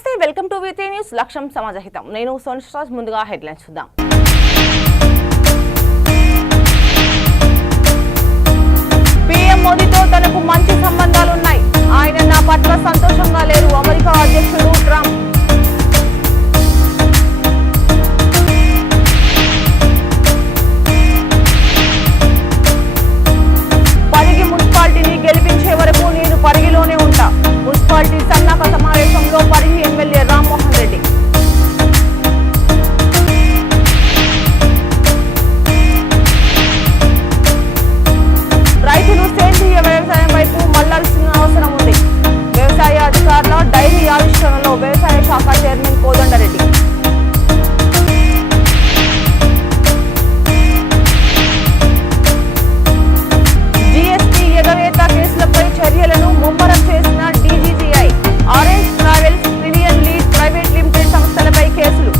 నమస్తే welcome to వీటీ news లక్ష్యం సమాజహితం నేను సోనిష్ ముందుగా హెడ్లైన్స్ చూద్దాం పీఎం మోదీతో తనకు మంచి సంబంధాలు ఉన్నాయి ఆయన నా పట్ల సంతోషంగా లేరు అమెరికా అధ్యక్షుడు ట్రంప్ పరిగి మున్సిపాలిటీని గెలిపించే వరకు నేను పరిగిలోనే ఉంటా మున్సిపాలిటీ సన్నాహక సమావేశంలో పరిగి ఎమ్మెల్యే రామ్మోహన్ రెడ్డి రైతులు సేంద్రీయ వ్యవసాయం వైపు మళ్లాల్సిన అవసరం ఉంది వ్యవసాయ అధికారుల డైరీ ఆవిష్కరణలో వ్యవసాయ శాఖ చైర్మన్ కోదండరెడ్డి జీఎస్టీ ఎగవేత కేసులపై చర్యలను ముమ్మరం చేసిన DGCI orange travels trillion lead private limited సంస్థలపై కేసులు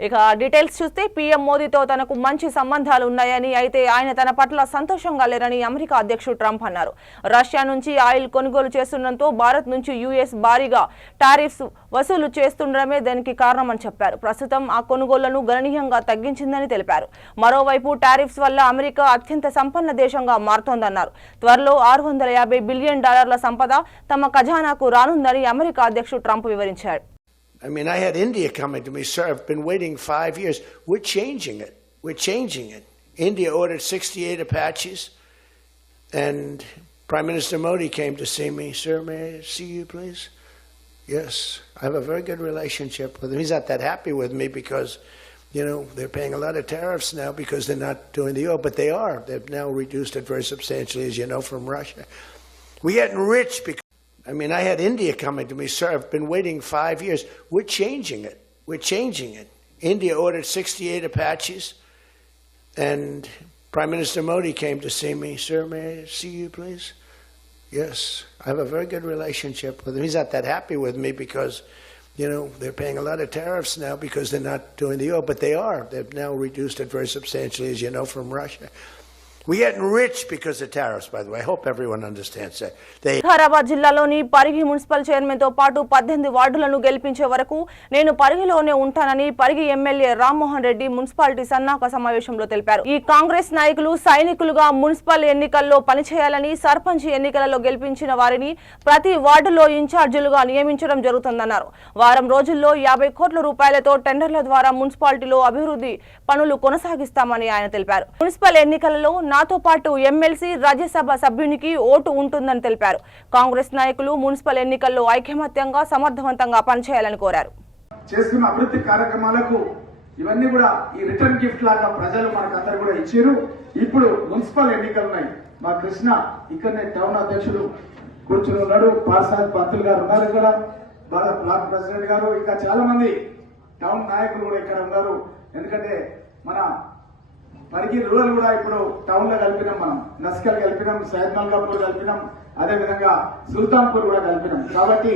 ఇక డీటెయిల్స్ చూస్తే పీఎం మోదీతో తనకు మంచి సంబంధాలు ఉన్నాయని అయితే ఆయన తన పట్ల సంతోషంగా లేరని అమెరికా అధ్యక్షుడు ట్రంప్ అన్నారు రష్యా నుంచి ఆయిల్ కొనుగోలు చేస్తుండటంతో భారత్ నుంచి యుఎస్ భారీగా టారిఫ్స్ వసూలు చేస్తుండడమే దానికి కారణమని చెప్పారు ప్రస్తుతం ఆ కొనుగోళ్లను గణనీయంగా తగ్గించిందని తెలిపారు మరోవైపు టారిఫ్స్ వల్ల అమెరికా అత్యంత సంపన్న దేశంగా మారుతోందన్నారు త్వరలో $650 బిలియన్ సంపద తమ ఖజానాకు రానుందని అమెరికా అధ్యక్షుడు ట్రంప్ వివరించారు I mean, I had India coming to me, sir, I've been waiting 5 years. We're changing it. We're changing it. India ordered 68 Apaches, and Prime Minister Modi came to see me. Sir, may I see you, please? Yes, I have a very good relationship with him. He's not that happy with me because, you know, they're paying a lot of tariffs now because they're not doing the oil, but they are. They've now reduced it very substantially, as you know, from Russia. We're getting rich because I mean, I had India coming to me, sir, I've been waiting 5 years. We're changing it. We're changing it. India ordered 68 Apaches, and Prime Minister Modi came to see me. Sir, may I see you, please? Yes, I have a very good relationship with him. He's not that happy with me because, you know, they're paying a lot of tariffs now because they're not doing the oil, but they are. They've now reduced it very substantially, as you know, from Russia. We're getting rich because of tariffs, by the way. I hope everyone understands that. Hyderabad జిల్లాలోని Parigi municipal chairman తో పాటు 18 వార్డులను గెలిపించే వరకు నేను పరిగిలోనే ఉంటానని Parigi MLA Rammohan Reddy municipality సన్నాహక సమావేశంలో తెలిపారు ఈ కాంగ్రెస్ నాయకులు సైనికులుగా మున్సిపల్ ఎన్నికల్లో పనిచేయాలని సర్పంచ్ ఎన్నికలలో గెలిపించిన వారిని ప్రతి వార్డులో ఇన్ఛార్జీలుగా నియమించడం జరుగుతుందన్నారు వారం రోజుల్లో 50 కోట్ల రూపాయలతో టెండర్ల ద్వారా మున్సిపాలిటీలో అభివృద్ధి పనులు కొనసాగిస్తామని ఆయన తెలిపారు మున్సిపల్ ఎన్నికలలో నాతో పాటు ఎమ్మెల్సీ రాజ్యసభ సభ్యునికి ఓటు ఉంటుందని తెలిపారు కాంగ్రెస్ నాయకులు మున్సిపల్ ఎన్నికల్లో ఐకమత్యంగా సమర్థవంతంగా పనిచేయాలని కోరారు చేస్తున్న అభివృద్ధి కార్యక్రమాలకు ఇవన్నీ కూడా ఈ రిటర్న్ గిఫ్ట్ లాగా ప్రజలు మనకు అందరు కూడా ఇచ్చారు ఇప్పుడు మున్సిపల్ ఎన్నికలు ఉన్నాయి మా కృష్ణ ఇక్కడనే టౌన్ అధ్యక్షుడు కూర్చుని ఉన్నాడు పార్సాద్ పంతులు గారు ఉన్నారు ఇక్కడ బ్లాక్ ప్రెసిడెంట్ గారు ఇంకా చాలా మంది టౌన్ నాయకులు కూడా ఇక్కడ ఉన్నారు ఎందుకంటే మన పరిగి రూరల్ కూడా ఇప్పుడు టౌన్ లో కలిపినాం మనం నస్కల్ కలిపినాం సైద్ మల్కాపూర్ కలిపినాం అదేవిధంగా సుల్తాన్పూర్ కూడా కలిపినాం కాబట్టి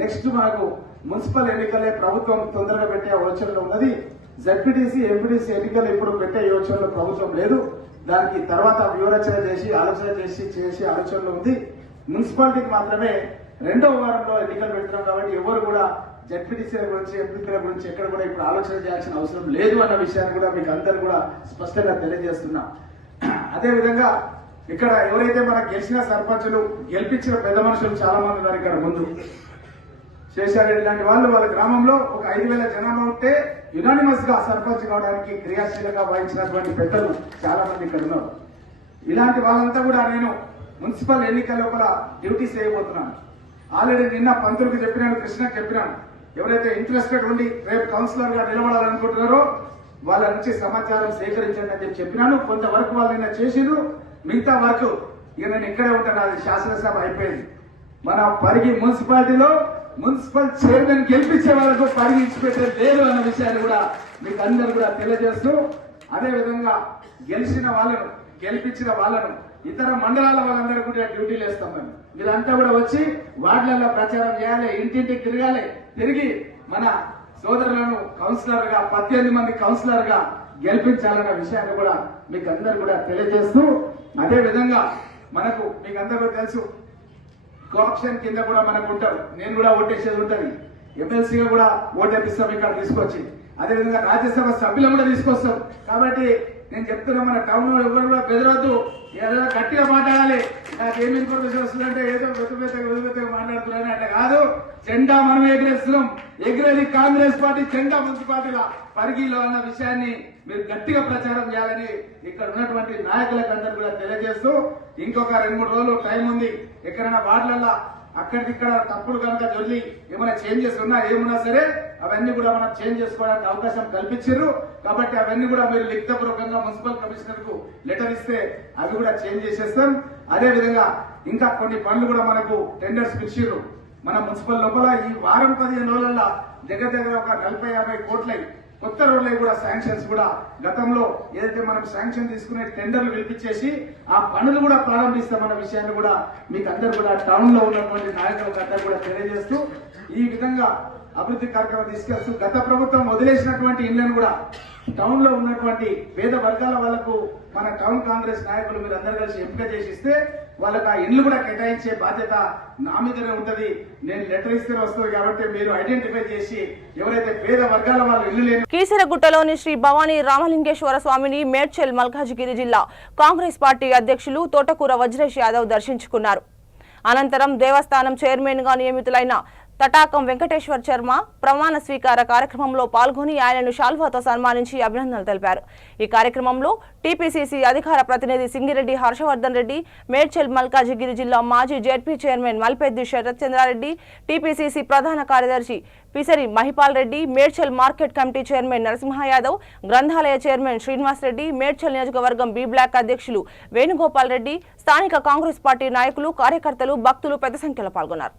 నెక్స్ట్ మనకు మున్సిపల్ ఎన్నికలే ప్రభుత్వం తొందరగా పెట్టే యోచనలో ఉన్నది జెడ్పీటీసీ ఎంపీటీసీ ఎన్నికలు ఇప్పుడు పెట్టే యోచనలో ప్రభుత్వం లేదు దానికి తర్వాత వ్యూరచన చేసి ఆలోచన చేసి ఆలోచనలో ఉంది మున్సిపాలిటీకి మాత్రమే 2వ వారంలో ఎన్నికలు పెడుతున్నాం కాబట్టి ఎవరు కూడా జెడ్పీటీసీల గురించి ఎంపీల గురించి ఎక్కడ కూడా ఇప్పుడు ఆలోచన చేయాల్సిన అవసరం లేదు అన్న విషయాన్ని కూడా మీకు అందరూ కూడా స్పష్టంగా తెలియజేస్తున్నా అదేవిధంగా ఇక్కడ ఎవరైతే మనకు గెలిచిన సర్పంచులు గెలిపించిన పెద్ద మనుషులు చాలా మంది ఉన్నారు ఇక్కడ ముందు శేషారెడ్డి లాంటి వాళ్ళ గ్రామంలో ఒక 5,000 జనాభా ఉంటే యునానిమస్ గా సర్పంచ్ కావడానికి క్రియాశీలంగా వహించినటువంటి పెద్దలు చాలా మంది ఇక్కడ ఉన్నారు ఇలాంటి వాళ్ళంతా కూడా నేను మున్సిపల్ ఎన్నికల లోపల డ్యూటీస్ చేయబోతున్నాను ఆల్రెడీ నిన్న పంతులకు చెప్పినాను కృష్ణకు చెప్పినాను ఎవరైతే ఇంట్రెస్టెడ్ ఉండి రేపు కౌన్సిలర్ గా నిలబడాలనుకుంటున్నారో వాళ్ళ నుంచి సమాచారం సేకరించండి అని చెప్పినాను కొంతవరకు వాళ్ళు నిన్న చేసిరు మిగతా వరకు ఇక నేను ఇక్కడే ఉంటాను అది శాసనసభ అయిపోయింది మన పరిగి మున్సిపాలిటీలో మున్సిపల్ చైర్మన్ గెలిపించే వాళ్ళకు పరిగి ఇచ్చిపెట్టేది లేదు అన్న విషయాన్ని కూడా మీకు అందరూ కూడా తెలియజేస్తూ అదేవిధంగా గెలిపించిన వాళ్ళను ఇతర మండలాల వాళ్ళందరూ కూడా డ్యూటీలు వేస్తాం మేము వీళ్ళంతా కూడా వచ్చి వార్డులలో ప్రచారం చేయాలి ఇంటింటికి తిరిగి మన సోదరులను కౌన్సిలర్ గా 18 మంది కౌన్సిలర్ గా గెలిపించాలన్న విషయాన్ని కూడా మీకు అందరూ కూడా తెలియజేస్తూ అదే విధంగా మనకు మీకు అందరూ తెలుసు కోఆప్షన్ కింద కూడా మనకు ఉంటారు నేను కూడా ఓటేసేది ఉంటుంది ఎమ్మెల్సీగా కూడా ఓటేపిస్తాం ఇక్కడ తీసుకొచ్చి. అదేవిధంగా రాజ్యసభ సభ్యులు కూడా తీసుకొస్తాం. కాబట్టి నేను చెప్తున్నా, మన టౌన్ లో ఎవరు కూడా బెదరవద్దు, ఏదైనా గట్టిగా మాట్లాడాలి. నాకేమి ఇన్ఫర్మేషన్ వస్తుందంటే ఏదో వెతుపెత్తగా మాట్లాడుతున్నాను అట్లా కాదు. జెండా మనం ఎగిరేస్తున్నాం, ఎగిరేది కాంగ్రెస్ పార్టీ జెండా మున్సిపాలిటీల పరిగిలో అన్న విషయాన్ని మీరు గట్టిగా ప్రచారం చేయాలని ఇక్కడ ఉన్నటువంటి నాయకులకు అందరూ కూడా తెలియజేస్తూ, ఇంకొక 2-3 రోజులు టైం ఉంది. ఎక్కడైనా వార్డులలో అక్కడికిక్కడ తప్పులు కనుక జొల్లి ఏమైనా చేంజెస్ ఉన్నా ఏమున్నా సరే అవన్నీ కూడా మనం చేంజ్ చేసుకోవడానికి అవకాశం కల్పించారు. కాబట్టి అవన్నీ కూడా మీరు లిఖితపూర్వకంగా మున్సిపల్ కమిషనర్ కు లెటర్ ఇస్తే అవి కూడా చేంజ్ చేసేస్తాం. అదే విధంగా ఇంకా కొన్ని పనులు కూడా మనకు టెండర్స్ పిలిచిర్రు మన మున్సిపల్ లోపల. ఈ వారం 15 రోజులలో దగ్గర ఒక 40-50 కోట్లై కొత్త రోడ్లై కూడా శాంక్షన్స్ కూడా గతంలో ఏదైతే మనం శాంక్షన్ తీసుకునే టెండర్లు పిలిపించేసి ఆ పనులు కూడా ప్రారంభిస్తామన్న విషయాన్ని కూడా మీకు అందరు కూడా టౌన్ లో ఉన్నటువంటి నాయకులకు అందరూ కూడా తెలియజేస్తూ, ఈ విధంగా అభివృద్ధి కార్యక్రమం తీసుకెళ్తూ గత ప్రభుత్వం వదిలేసినటువంటి ఇళ్లను కూడా టౌన్ లో ఉన్నటువంటి పేద వర్గాల వాళ్లకు మన టౌన్ కాంగ్రెస్ నాయకులు మీరు అందరు కలిసి ఎంపిక చేసి ఇస్తే వాళ్ళకి ఆ ఇళ్లు కూడా కేటాయించే బాధ్యత నా మీదనే ఉంటది. నేను లెటర్ ఇస్తే వస్తుంది కాబట్టి మీరు ఐడెంటిఫై చేసి ఎవరైతే పేద వర్గాల వాళ్ళు ఇల్లు లేని. కీసరగుట్టలోని శ్రీ భవానీ రామలింగేశ్వర స్వామిని మేడ్చల్ మల్కాజిగిరి జిల్లా కాంగ్రెస్ పార్టీ అధ్యక్షులు తోటకూర వజ్రేష్ యాదవ్ దర్శించుకున్నారు. అనంతరం దేవస్థానం చైర్మన్ గా నియమితులైన తటాకం వెంకటేశ్వర్ శర్మ ప్రమాణ స్వీకార కార్యక్రమంలో పాల్గొని ఆయనను శాల్వాతో సన్మానించి అభినందనలు తెలిపారు. ఈ కార్యక్రమంలో టీపీసీసీ అధికార ప్రతినిధి సింగిరెడ్డి హర్షవర్ధన్ రెడ్డి, మేడ్చల్ మల్కాజిగిరి జిల్లా మాజీ ZP chairman Malpeddi Sharath Chandra Reddy, TPCC ప్రధాన కార్యదర్శి Pisari Mahipal Reddy, Medchal market committee chairman Narasimha Yadav, గ్రంథాలయ చైర్మన్ శ్రీనివాస్ రెడ్డి, మేడ్చల్ నియోజకవర్గం బి బ్లాక్ అధ్యక్షులు వేణుగోపాల్ రెడ్డి, స్థానిక కాంగ్రెస్ పార్టీ నాయకులు, కార్యకర్తలు, భక్తులు పెద్ద సంఖ్యలో పాల్గొన్నారు.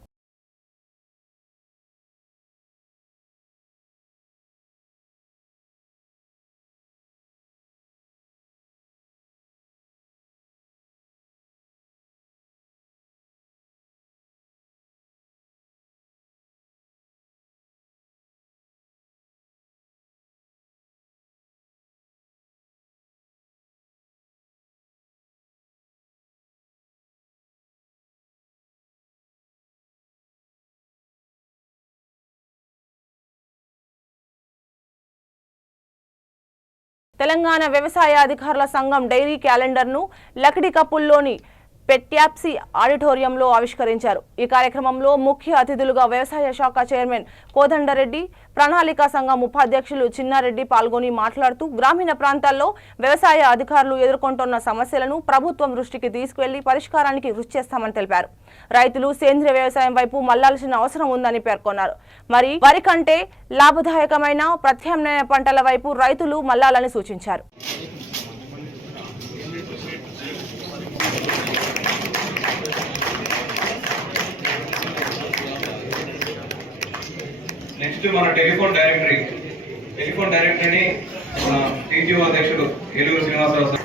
తెలంగాణ వ్యవసాయ అధికారుల సంఘం డైరీ క్యాలెండర్ను లకిడికప్పుల్లోని పెట్యాప్సీ ఆడిటోరియంలో ఆవిష్కరించారు. ఈ కార్యక్రమంలో ముఖ్య అతిథులుగా వ్యవసాయ శాఖ చైర్మన్ కోదండరెడ్డి, ప్రణాళికా సంఘం ఉపాధ్యక్షులు చిన్నారెడ్డి పాల్గొని మాట్లాడుతూ గ్రామీణ ప్రాంతాల్లో వ్యవసాయ అధికారులు ఎదుర్కొంటున్న సమస్యలను ప్రభుత్వం దృష్టికి తీసుకువెళ్లి పరిష్కారానికి కృషి చేస్తామని తెలిపారు. రైతులు సేంద్రియ వ్యవసాయం వైపు మళ్లాల్సిన అవసరం ఉందని పేర్కొన్నారు. మరి వరి కంటే లాభదాయకమైన ప్రత్యామ్నాయ పంటల వైపు రైతులు మళ్లాలని సూచించారు. నెక్స్ట్ మన టెలిఫోన్ డైరెక్టరీని మన టీజీఓ అధ్యక్షుడు ఏలూరు శ్రీనివాసరావు సార్.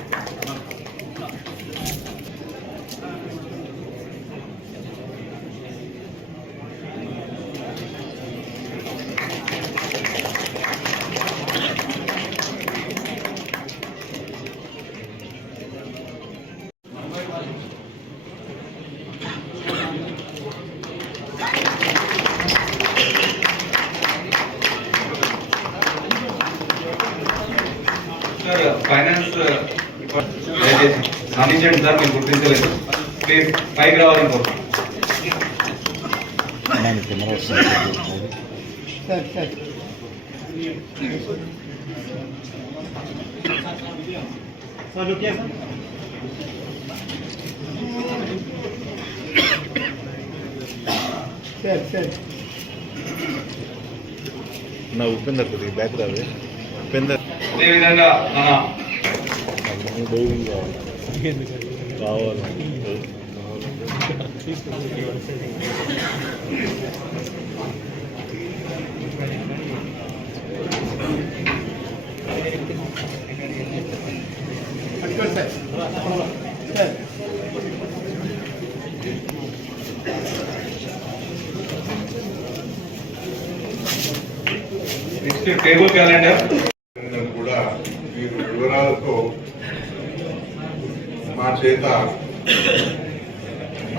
ఫైనాన్స్ దయచేసి అందించండి సార్, మీరు గుర్తించలేదు. ప్లీజ్ పైకి రావాలని కోరుతున్నాను. నా ఉపేందర్ కొద్దిగా బ్యాక్ రావే. ఉపేందర్ అదేవిధంగా మన కావాలి నెక్స్ట్ టేబుల్ క్యాలెండర్ కూడా మీరు వివరాలతో మా చేత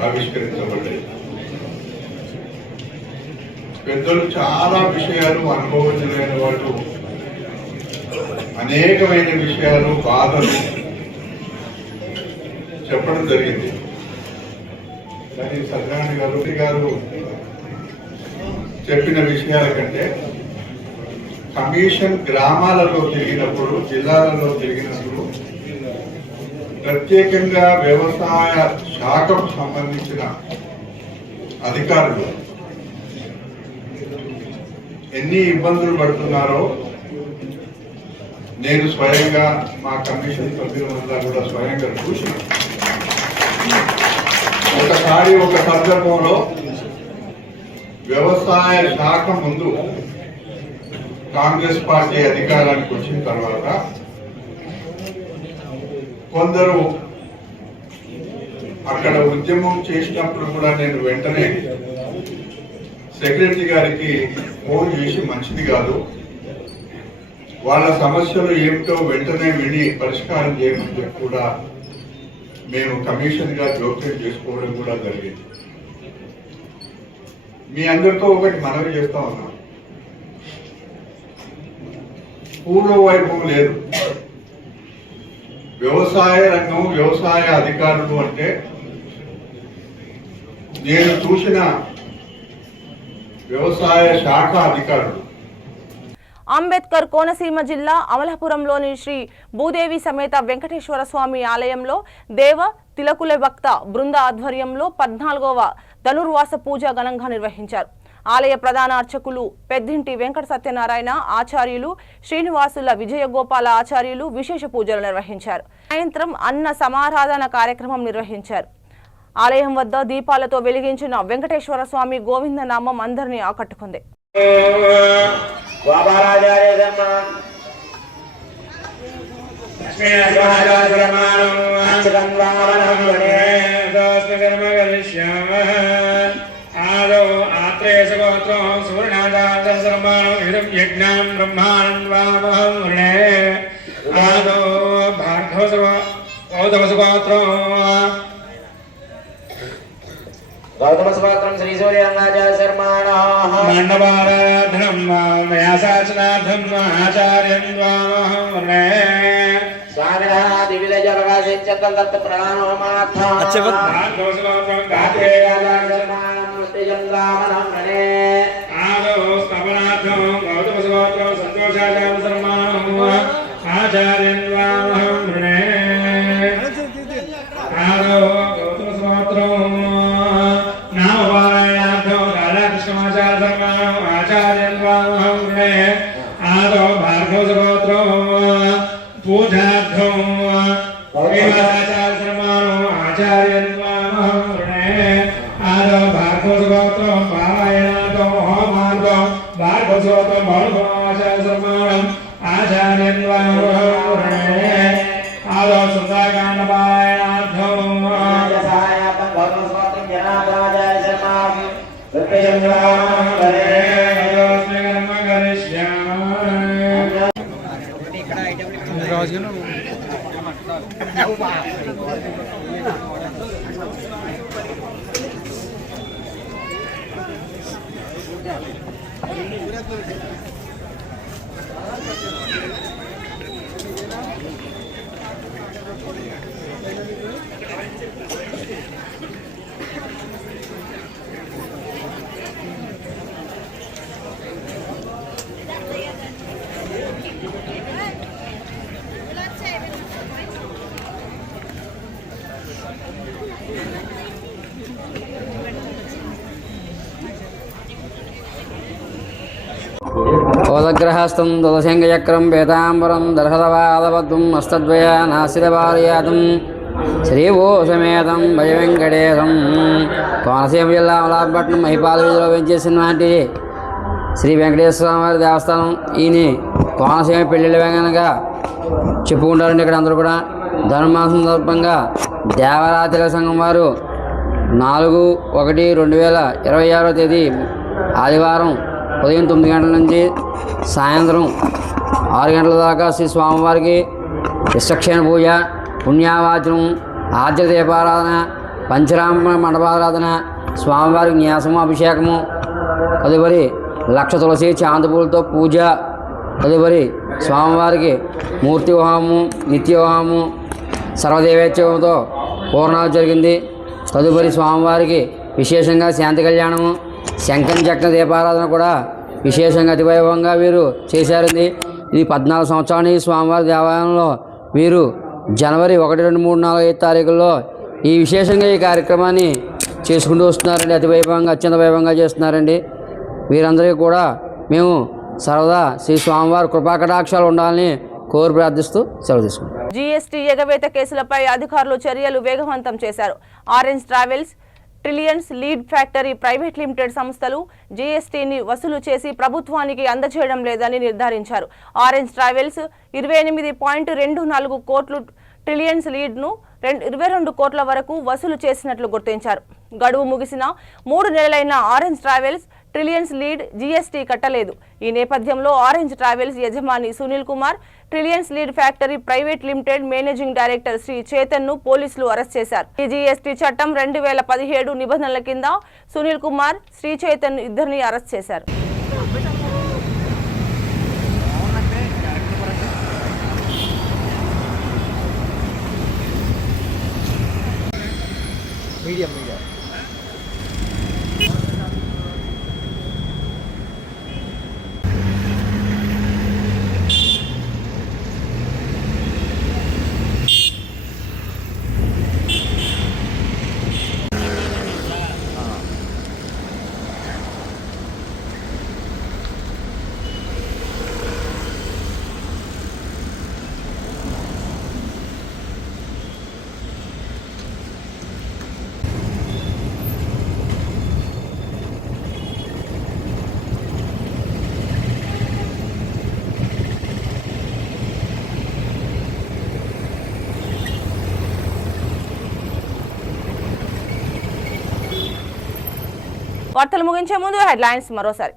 ఆవిష్కరించబడ్డాయి. పెద్దలు చాలా విషయాలు అనుభవజ్ఞులైన వాళ్ళు అనేకమైన విషయాలు బాధలు చెప్పడం జరిగింది. కానీ సత్యనారాయణ గారు చెప్పిన విషయాల కంటే కమిషన్ గ్రామాలలో తిరిగినప్పుడు, జిల్లాలలో తిరిగినప్పుడు ప్రత్యేకంగా వ్యవసాయ శాఖకు సంబంధించిన అధికారులు ఎన్ని ఇబ్బందులు పడుతున్నారో నేను స్వయంగా మా కమిషన్ సభ్యులంతా కూడా స్వయంగా చూసి, ఒకసారి ఒక సందర్భంలో వ్యవసాయ శాఖ ముందు కాంగ్రెస్ పార్టీ అధికారానికి వచ్చిన తర్వాత కొందరు అక్కడ ఉద్యమం చేసినప్పుడు కూడా నేను వెంటనే సెక్రటరీ గారికి ఫోన్ చేసి మంచిది కాదు, వాళ్ళ సమస్యలు ఏమిటో వెంటనే విని పరిష్కారం చేయమని చెప్పి కూడా మేము కమిషన్ గా జోక్యం చేసుకోవడం కూడా జరిగింది. మీ అందరితో ఒకటి మనవి చేస్తా ఉన్నాం, పూర్వ వైభవం లేదు. వ్యవసాయ రంగం, వ్యవసాయ అధికారులు అంటే నేను చూసిన వ్యవసాయ శాఖ అధికారులు. అంబేద్కర్ కోనసీమ జిల్లా అమలాపురంలోని శ్రీ భూదేవి సమేత వెంకటేశ్వర స్వామి ఆలయంలో దేవ తిలకుల భక్త బృంద ఆధ్వర్యంలో 14వ ధనుర్వాస పూజ ఘనంగా నిర్వహించారు. ఆలయ ప్రధాన అర్చకులు పెద్దింటి వెంకట సత్యనారాయణ ఆచార్యులు, శ్రీనివాసుల విజయగోపాల ఆచార్యులు విశేష పూజలు నిర్వహించారు. సాయంత్రం అన్న సమారాధన కార్యక్రమం నిర్వహించారు. ఆలయం వద్ద దీపాలతో వెలిగించిన వెంకటేశ్వర స్వామి గోవింద నామం అందరినీ ఆకట్టుకుంది. गौतमस्वात्रं श्री सूर्यरंगाचार्य शर्माणाः मंडपाराधनं मयासाचनार्थं आचार्यं वामहं स्वामिनः दिव्यजगराजेच्चकल्लत् प्रणामो माथा गौतमस्वात्रं गात्रेयाचार्य शर्माणं तेजंगामनं रणे आदो स्तवनार्थं गौतमस्वात्रं संतोषाचार्य शर्माणं आचार्यं वामहं रणे आदो गौतमस्वात्रं आदो भार्गवसगोत्रो पूजार्थं श्रीवासाचार्य शर्माणो आचार्यं वामहं ऋणे आदो भार्गवसगोत्रो पारायणार्थो होमार्थो भार्गवसगोत्रो बहुगुणाचार्य शर्माणो आचार्यं वामहं ऋणे आदो सुंदरकांड पारायणार्थो आचार्यं भार्गवसगोत्रो जनाचार्य शर्माणो ఓదగ్రహస్థం దుదశంగచక్రం పీతాంబరం దర్హదవాదవద్వం హస్తద్వయానాశితపారయాతం శ్రీభూసమేతం భయ వెంకటేశం. కోనసీమ జిల్లా అమలాపట్నం మహిపాల వీధిలో వెంచేసినటువంటి శ్రీ వెంకటేశ్వర స్వామి వారి దేవస్థానం. ఈయన కోనసీమ పెళ్ళిళ్ళ వెంగనగా చెప్పుకుంటారండి. ఇక్కడ అందరూ కూడా ధనుర్మాసం సందర్భంగా దేవరాత్రి సంఘం వారు 4/1/2026 తేదీ ఆదివారం ఉదయం 9 గంటల నుంచి సాయంత్రం 6 గంటల దాకా శ్రీ స్వామివారికి విశ్వక్షేణ పూజ, పుణ్యావాచనం, ఆద్య దీపారాధన, పంచరామ మండపారాధన, స్వామివారికి న్యాసము, అభిషేకము తదుపరి లక్ష తులసి చాందపూలతో పూజ, తదుపరి స్వామివారికి మూర్తి హోమము, నిత్య హోమము, సర్వదేవేత్సవంతో పూర్ణాలు జరిగింది. తదుపరి స్వామివారికి విశేషంగా శాంతి కళ్యాణము, శంఖం చక్ర దీపారాధన కూడా విశేషంగా అతివైభవంగా వీరు చేశారండి. ఇది 14 సంవత్సరాల నుంచి స్వామివారి దేవాలయంలో వీరు జనవరి 1, 2, 3, 4, 5 తారీఖుల్లో ఈ విశేషంగా ఈ కార్యక్రమాన్ని చేసుకుంటూ వస్తున్నారండి. అతి వైభవంగా, అత్యంత వైభవంగా చేస్తున్నారండి. వీరందరికీ కూడా మేము సర్వదా శ్రీ స్వామివారి కృపాకటాక్షాలు ఉండాలని కోరి ప్రార్థిస్తూ సెలవు తీసుకుంటాం. జీఎస్టీ ఎగవేత కేసులపై అధికారులు చర్యలు వేగవంతం చేశారు. Orange travels, trillions lead factory private limited సంస్థలు జీఎస్టీని వసూలు చేసి ప్రభుత్వానికి అందజేయడం లేదని నిర్ధారించారు. ఆరెంజ్ ట్రావెల్స్ 28.24 కోట్లు, ట్రిలియన్స్ లీడ్ను 22 కోట్ల వరకు వసూలు చేసినట్లు గుర్తించారు. గడువు ముగిసిన 3 నెలలైన orange travels, trillions lead GST కట్టలేదు. ఈ నేపథ్యంలో ఆరెంజ్ ట్రావెల్స్ యజమాని Sunil Kumar, trillions lead factory private limited managing director Shri చేతన్ను పోలీసులు అరెస్ట్ చేశారు. ఈ జీఎస్టీ చట్టం 2017 నిబంధనల కింద సునీల్ కుమార్, శ్రీ చేతన్ ఇద్దరిని అరెస్ట్ చేశారు. వార్తలు ముగించే ముందు హెడ్లైన్స్ మరోసారి.